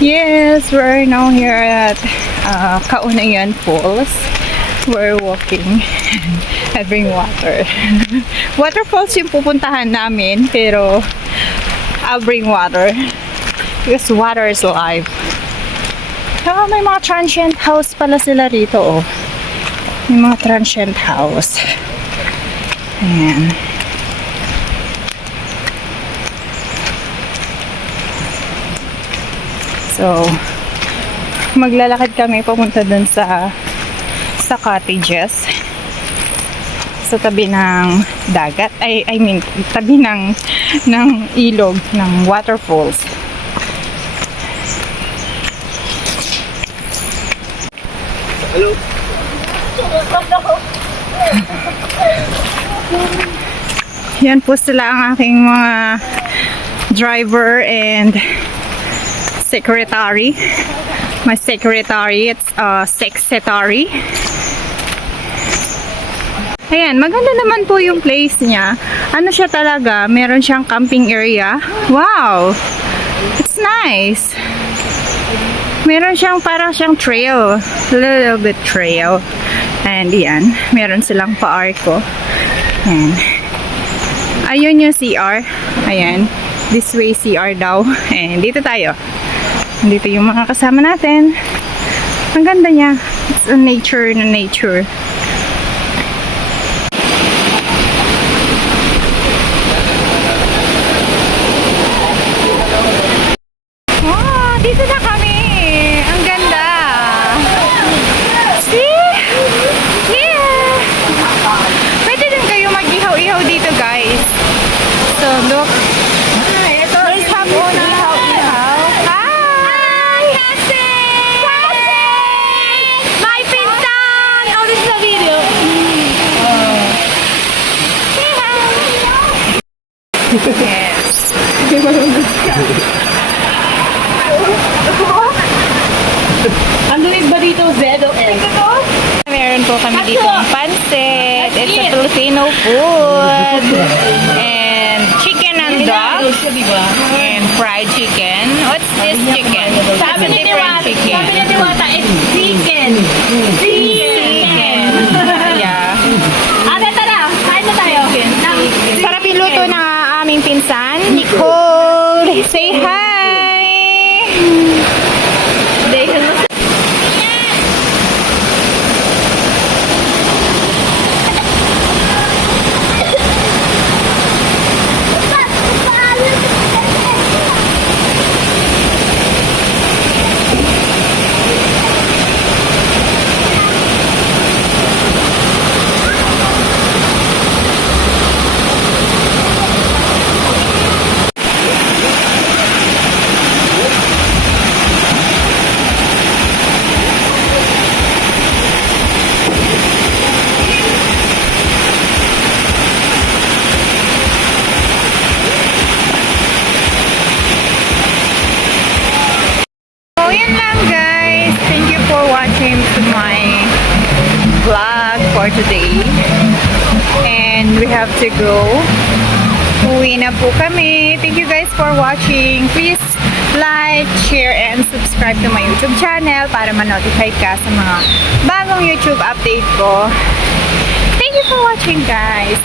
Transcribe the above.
Yes, we're now here at CAUNAYAN Falls. We're walking and bring water. Waterfalls yung pupuntahan namin, pero I'll bring water because water is life. May mga transient house pala sila rito, oh. May mga transient house. Ayan. So, maglalakad kami papunta dun sa cottages sa tabi ng dagat. I mean, tabi ng ilog, ng waterfalls. Hello. Yan po sila ang aking mga driver and secretary. My secretary, it's secretary. Ayan, maganda naman po yung place niya. Ano siya talaga, meron siyang camping area. Wow! It's nice. Meron siyang parang siyang trail. A little bit trail. And yan, meron silang pa-arko. Ayan. Ayun yung CR. Ayan. This way CR daw. And dito tayo. Dito yung mga kasama natin. Ang ganda niya. It's a nature na nature. Oh, dito na kami. Ang ganda. See? Yeah. Pwede din kayo mag-ihaw-ihaw dito, guys. So, look. Let's have on ihaw-ihaw. Hi! My pinsan! Oh, this is a video. Yes. Ang luwig ba dito? Z-O-N. Meron po kami dito ng pancit. It's a Filipino food. And chicken and duck. And fried chicken. What's this chicken? Sabi ni Different chicken. Diwata, it's chicken. Chicken. Yeah. Tara, kain na tayo. Sarap yung luto ng aming pinsan, Nicole. Say hi! So, yun lang guys. Thank you for watching to my vlog for today. And we have to go. Uwi na po kami. Thank you guys for watching. Please like, share, and subscribe to my YouTube channel para ma-notify ka sa mga bagong YouTube update ko. Thank you for watching guys.